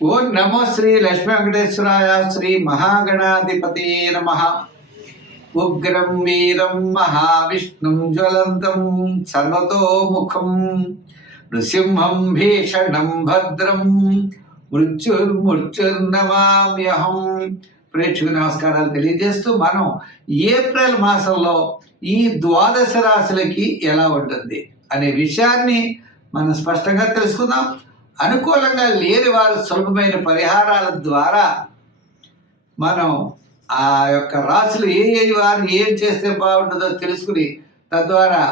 ఓం నమో శ్రీ లక్ష్మీ వెంకటేశ్వరాయ శ్రీ మహాగణాధిపతి నమ. ఉగ్రం వీరం మహావిష్ణుం జ్వలంతం సర్వతోముఖం నృసింహం భీషణం భద్రం మృత్యుర్నమామ్యహం. ప్రేక్షకు నమస్కారాలు తెలియజేస్తూ మనం ఏప్రిల్ మాసంలో ఈ ద్వాదశ రాశులకి ఎలా ఉంటుంది అనే విషయాన్ని మనం స్పష్టంగా తెలుసుకుందాం. అనుకూలంగా లేని వారు సులభమైన పరిహారాల ద్వారా మనం ఆ యొక్క రాశులు వారు ఏం చేస్తే బాగుంటుందో తెలుసుకుని తద్వారా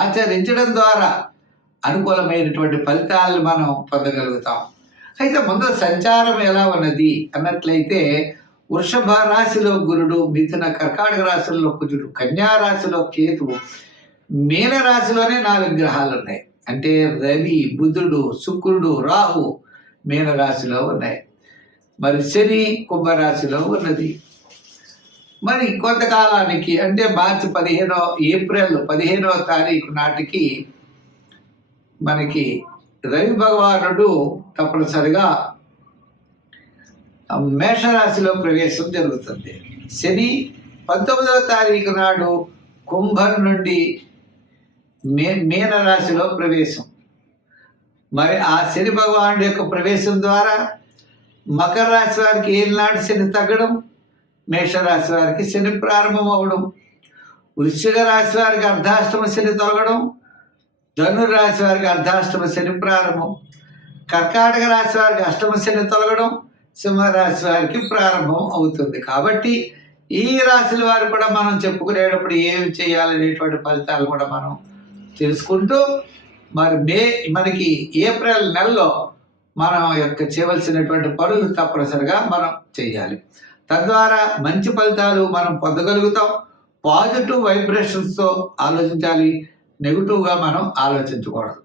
ఆచరించడం ద్వారా అనుకూలమైనటువంటి ఫలితాలను మనం పొందగలుగుతాం. అయితే ముందు సంచారం ఎలా ఉన్నది అన్నట్లయితే వృషభ రాశిలో గురుడు, మిథున కర్కాటక రాశుల్లో కుజుడు, కన్యా రాశిలో కేతువు, మీన రాశిలోనే 4 గ్రహాలు ఉన్నాయి. అంటే రవి, బుధుడు, శుక్రుడు, రాహు మీనరాశిలో ఉన్నాయి. మరి శని కుంభరాశిలో ఉన్నది. మరి కొంతకాలానికి అంటే ఏప్రిల్ 15వ తారీఖు నాటికి మనకి రవి భగవానుడు తప్పనిసరిగా మేషరాశిలో ప్రవేశం జరుగుతుంది. శని 19వ తారీఖు నాడు కుంభం నుండి మీనరాశిలో ప్రవేశం. మరి ఆ శని భగవానుడి యొక్క ప్రవేశం ద్వారా మకర రాశి వారికి ఏనాడు శని తగ్గడం, మేషరాశి వారికి శని ప్రారంభం అవ్వడం, వృశ్చిక రాశి వారికి అర్ధాష్టమ శని తొలగడం, ధనుర్రాశి వారికి అర్ధాష్టమ శని ప్రారంభం, కర్కాటక రాశి వారికి అష్టమ శని తొలగడం, సింహరాశి వారికి ప్రారంభం అవుతుంది. కాబట్టి ఈ రాశుల వారు కూడా మనం చెప్పుకునేటప్పుడు ఏమి చేయాలనేటువంటి ఫలితాలు కూడా మనం తెలుసుకుంటూ మరి మనకి ఏప్రిల్ నెలలో మనం చేయవలసినటువంటి పనులు తప్పనిసరిగా మనం చేయాలి. తద్వారా మంచి ఫలితాలు మనం పొందగలుగుతాం. పాజిటివ్ వైబ్రేషన్స్తో ఆలోచించాలి, నెగిటివ్గా మనం ఆలోచించకూడదు.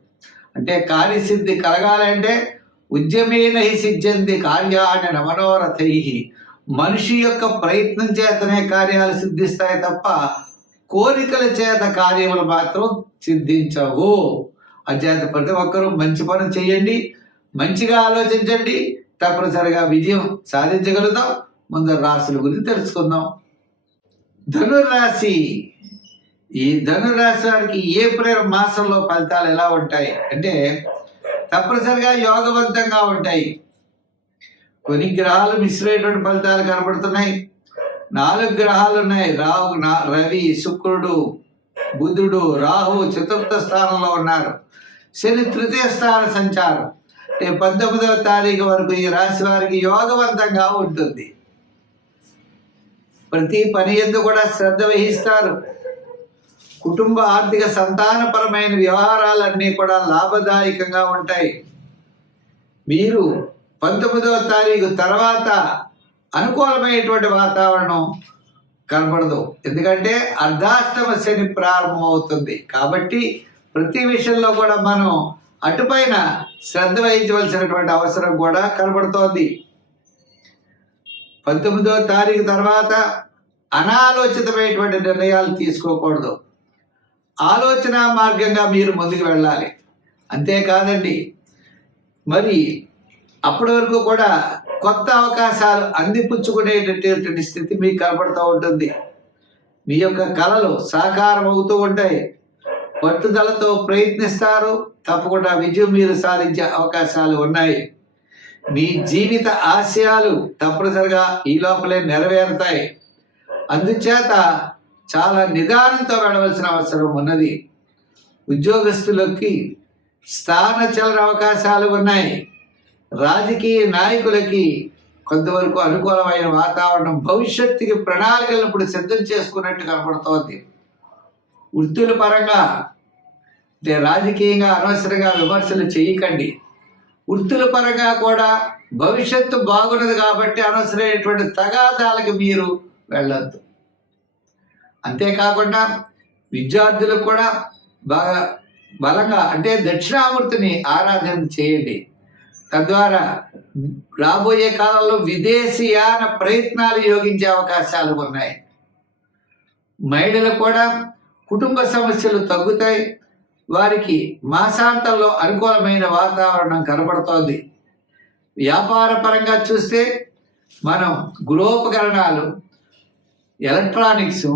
అంటే కార్యసిద్ధి కలగాలంటే ఉద్యమేన హి సిద్ధ్యంతి కార్యాణి నమనోరథై. మనిషి యొక్క ప్రయత్నం చేతనే కార్యాలు సిద్ధిస్తాయి తప్ప కోరికల చేత కార్యములు మాత్రం సిద్ధించవు. అచేత ప్రతి ఒక్కరూ మంచి పని చేయండి, మంచిగా ఆలోచించండి, తప్పనిసరిగా విజయం సాధించగలుగుతాం. ముందు రాశుల గురించి తెలుసుకుందాం. ధనుర్రాశి. ఈ ధనుర్రాశి వారికి ఏప్రిల్ మాసంలో ఫలితాలు ఎలా ఉంటాయి అంటే తప్పనిసరిగా యోగవంతంగా ఉంటాయి. కొన్ని గ్రహాలు మిశ్రమైనటువంటి ఫలితాలు కనబడుతున్నాయి. 4 గ్రహాలు ఉన్నాయి. రవి, శుక్రుడు, బుధుడు, రాహు చతుర్థ స్థానంలో ఉన్నారు. శని తృతీయ స్థాన సంచారం. అంటే 19వ తారీఖు వరకు ఈ రాశి వారికి యోగవంతంగా ఉంటుంది. ప్రతి పని యందు కూడా శ్రద్ధ వహిస్తారు. కుటుంబ ఆర్థిక సంతానపరమైన వ్యవహారాలన్నీ కూడా లాభదాయకంగా ఉంటాయి. మీరు 19వ తారీఖు తర్వాత అనుకూలమైనటువంటి వాతావరణం కనపడదు. ఎందుకంటే అర్ధాష్టమ శని ప్రారంభం అవుతుంది. కాబట్టి ప్రతి విషయంలో కూడా మనం అటుపైన శ్రద్ధ వహించవలసినటువంటి అవసరం కూడా కనబడుతోంది. 19వ తారీఖు తర్వాత అనాలోచితమైనటువంటి నిర్ణయాలు తీసుకోకూడదు. ఆలోచన మార్గంగా మీరు ముందుకు వెళ్ళాలి. అంతేకాదండి, మరి అప్పటి వరకు కూడా కొత్త అవకాశాలు అందిపుచ్చుకునేటటువంటి స్థితి మీకు కనబడుతూ ఉంటుంది. మీ యొక్క కళలు సాకారం అవుతూ ఉంటాయి. పట్టుదలతో ప్రయత్నిస్తారు, తప్పకుండా విజయం మీరు సాధించే అవకాశాలు ఉన్నాయి. మీ జీవిత ఆశయాలు తప్పనిసరిగా ఈ లోపలే నెరవేరుతాయి. అందుచేత చాలా నిదానంతో వెళ్ళవలసిన అవసరం ఉన్నది. ఉద్యోగస్తులకి స్థానచలన అవకాశాలు ఉన్నాయి. రాజకీయ నాయకులకి కొంతవరకు అనుకూలమైన వాతావరణం, భవిష్యత్తుకి ప్రణాళికలను ఇప్పుడు సిద్ధం చేసుకున్నట్టు కనపడుతోంది. వృత్తుల పరంగా అంటే రాజకీయంగా అనవసరంగా విమర్శలు చేయకండి. వృత్తుల పరంగా కూడా భవిష్యత్తు బాగున్నది కాబట్టి అనవసరమైనటువంటి తగాదాలకు మీరు వెళ్ళొద్దు. అంతేకాకుండా విద్యార్థులకు కూడా బాగా బలంగా అంటే దక్షిణామూర్తిని ఆరాధన చేయండి. తద్వారా రాబోయే కాలంలో విదేశీయాన ప్రయత్నాలు యోగించే అవకాశాలు ఉన్నాయి. మహిళలు కూడా కుటుంబ సమస్యలు తగ్గుతాయి. వారికి మాసాంతంలో అనుకూలమైన వాతావరణం కనబడుతోంది. వ్యాపార పరంగా చూస్తే మనం గృహోపకరణాలు, ఎలక్ట్రానిక్స్,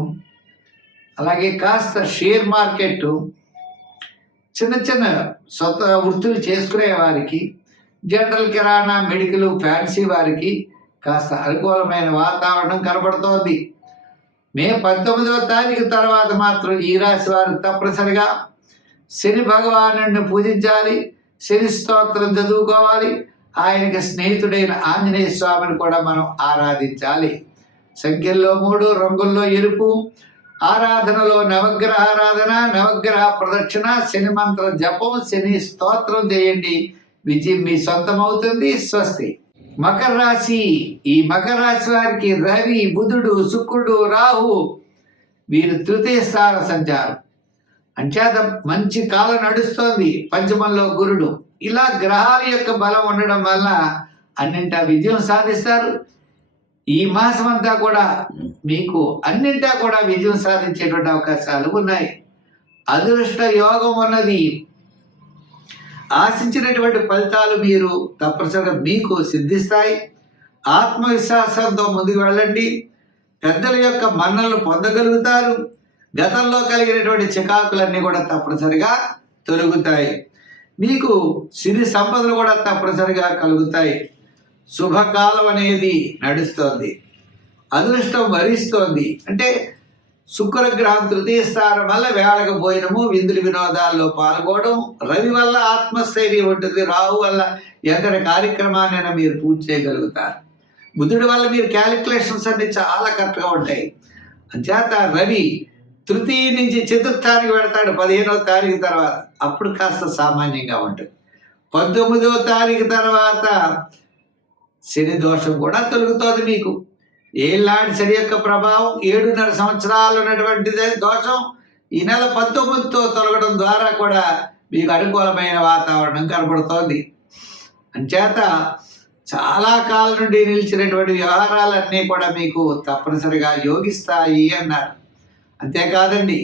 అలాగే కాస్త షేర్ మార్కెట్, చిన్న చిన్న సొంత వృత్తులు చేసుకునే వారికి, జనరల్ కిరాణా, మెడికల్, ఫ్యాన్సీ వారికి కాస్త అనుకూలమైన వాతావరణం కనబడుతోంది. మే 19వ తారీఖు తర్వాత మాత్రం ఈ రాశి వారు తప్పనిసరిగా శని భగవాను పూజించాలి, శని స్తోత్రం చదువుకోవాలి, ఆయనకి స్నేహితుడైన ఆంజనేయ స్వామిని కూడా మనం ఆరాధించాలి. సంఖ్యల్లో 3, రంగుల్లో ఎరుపు, ఆరాధనలో నవగ్రహ ఆరాధన, నవగ్రహ ప్రదక్షిణ, శని మంత్ర జపం, శని స్తోత్రం చేయండి. విజయం మీ సొంతమవుతుంది. స్వస్తి. మకర రాశి. ఈ మకర రాశి వారికి రవి, బుధుడు, శుక్రుడు, రాహు వీరు తృతీయ స్థాన సంచారం అంచేత మంచి కాలం నడుస్తోంది. పంచమంలో గురుడు. ఇలా గ్రహాల యొక్క బలం ఉండడం వల్ల అన్నింటా విజయం సాధిస్తారు. ఈ మాసం అంతా కూడా మీకు అన్నింటా కూడా విజయం సాధించేటువంటి అవకాశాలు ఉన్నాయి. అదృష్ట యోగం ఉన్నది. ఆశించినటువంటి ఫలితాలు మీరు తప్పనిసరిగా మీకు సిద్ధిస్తాయి. ఆత్మవిశ్వాసంతో ముందుకు వెళ్ళండి. పెద్దల యొక్క మన్నలను పొందగలుగుతారు. గతంలో కలిగినటువంటి చికాకులన్నీ కూడా తప్పనిసరిగా తొలగుతాయి. మీకు సిరి సంపదలు కూడా తప్పనిసరిగా కలుగుతాయి. శుభకాలం అనేది నడుస్తోంది. అదృష్టం వరిస్తోంది. అంటే శుక్రగ్రహం తృతీయ స్థానం వల్ల వేళకు భోజనము, విందులు, వినోదాల్లో పాల్గొనడం, రవి వల్ల ఆత్మస్థైర్యం ఉంటుంది, రాహు వల్ల ఎంతటి కార్యక్రమాన్ని మీరు పూర్తి చేయగలుగుతారు. బుధుడి వల్ల మీరు క్యాలిక్యులేషన్స్ అన్ని చాలా కరెక్ట్గా ఉంటాయి. అంచేత రవి తృతీయ నుంచి చతుర్థానికి వెళతాడు 15వ తారీఖు తర్వాత. అప్పుడు కాస్త సామాన్యంగా ఉంటుంది. 19వ తారీఖు తర్వాత శని దోషం కూడా తొలగుతోంది. మీకు ఏళ్ళనాటి శని యొక్క ప్రభావం 7.5 సంవత్సరాలు ఉన్నటువంటి దోషం ఈ నెల 19తో తొలగడం ద్వారా కూడా మీకు అనుకూలమైన వాతావరణం కనబడుతోంది. అంచేత చాలా కాలం నుండి నిలిచినటువంటి వ్యవహారాలన్నీ కూడా మీకు తప్పనిసరిగా యోగిస్తాయి అన్నారు. అంతేకాదండి,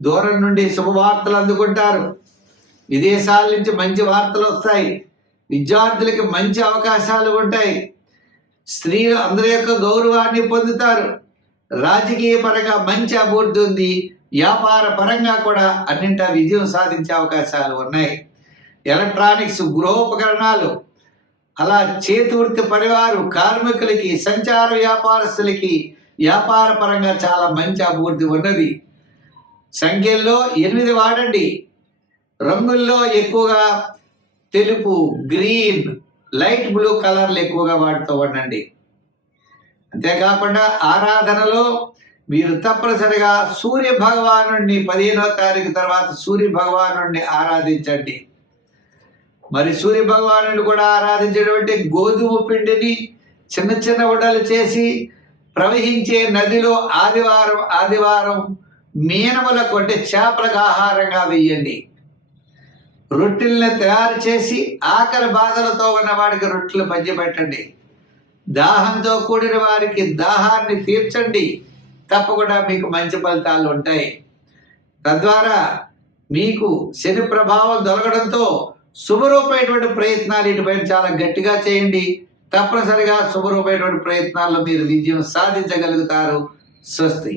దూరం నుండి శుభవార్తలు అందుకుంటారు. విదేశాల నుంచి మంచి వార్తలు వస్తాయి. విద్యార్థులకి మంచి అవకాశాలు ఉంటాయి. స్త్రీలు అందరి యొక్క గౌరవాన్ని పొందుతారు. రాజకీయ పరంగా మంచి అభివృద్ధి ఉంది. వ్యాపార పరంగా కూడా అన్నింటా విజయం సాధించే అవకాశాలు ఉన్నాయి. ఎలక్ట్రానిక్స్, గృహోపకరణాలు, అలా చేతి వృత్తి పరివారు, కార్మికులకి, సంచార వ్యాపారస్తులకి వ్యాపార పరంగా చాలా మంచి అభివృద్ధి ఉన్నది. సంఖ్యల్లో 8 వాడండి. రంగుల్లో ఎక్కువగా తెలుపు, గ్రీన్, లైట్ బ్లూ కలర్లు ఎక్కువగా వాడుతూ ఉండండి. అంతేకాకుండా ఆరాధనలో మీరు తప్పనిసరిగా సూర్య భగవాను 15వ తారీఖు తర్వాత సూర్య భగవాను ఆరాధించండి. మరి సూర్య భగవాను కూడా ఆరాధించేటువంటి గోధుమ పిండిని చిన్న చిన్న ఉండలు చేసి ప్రవహించే నదిలో ఆదివారం మీనములకు అంటే చేపలకు ఆహారంగా వేయండి. రొట్టెల్ని తయారు చేసి ఆకలి బాధలతో ఉన్న వాడికి రొట్టెలు పంచిపెట్టండి. దాహంతో కూడిన వారికి దాహాన్ని తీర్చండి. తప్పకుండా మీకు మంచి ఫలితాలు ఉంటాయి. తద్వారా మీకు శని ప్రభావం తొలగడంతో శుభరూపమైనటువంటి ప్రయత్నాలు ఇటుపైన చాలా గట్టిగా చేయండి. తప్పనిసరిగా శుభరూపమైనటువంటి ప్రయత్నాల్లో మీరు విజయం సాధించగలుగుతారు. స్వస్తి.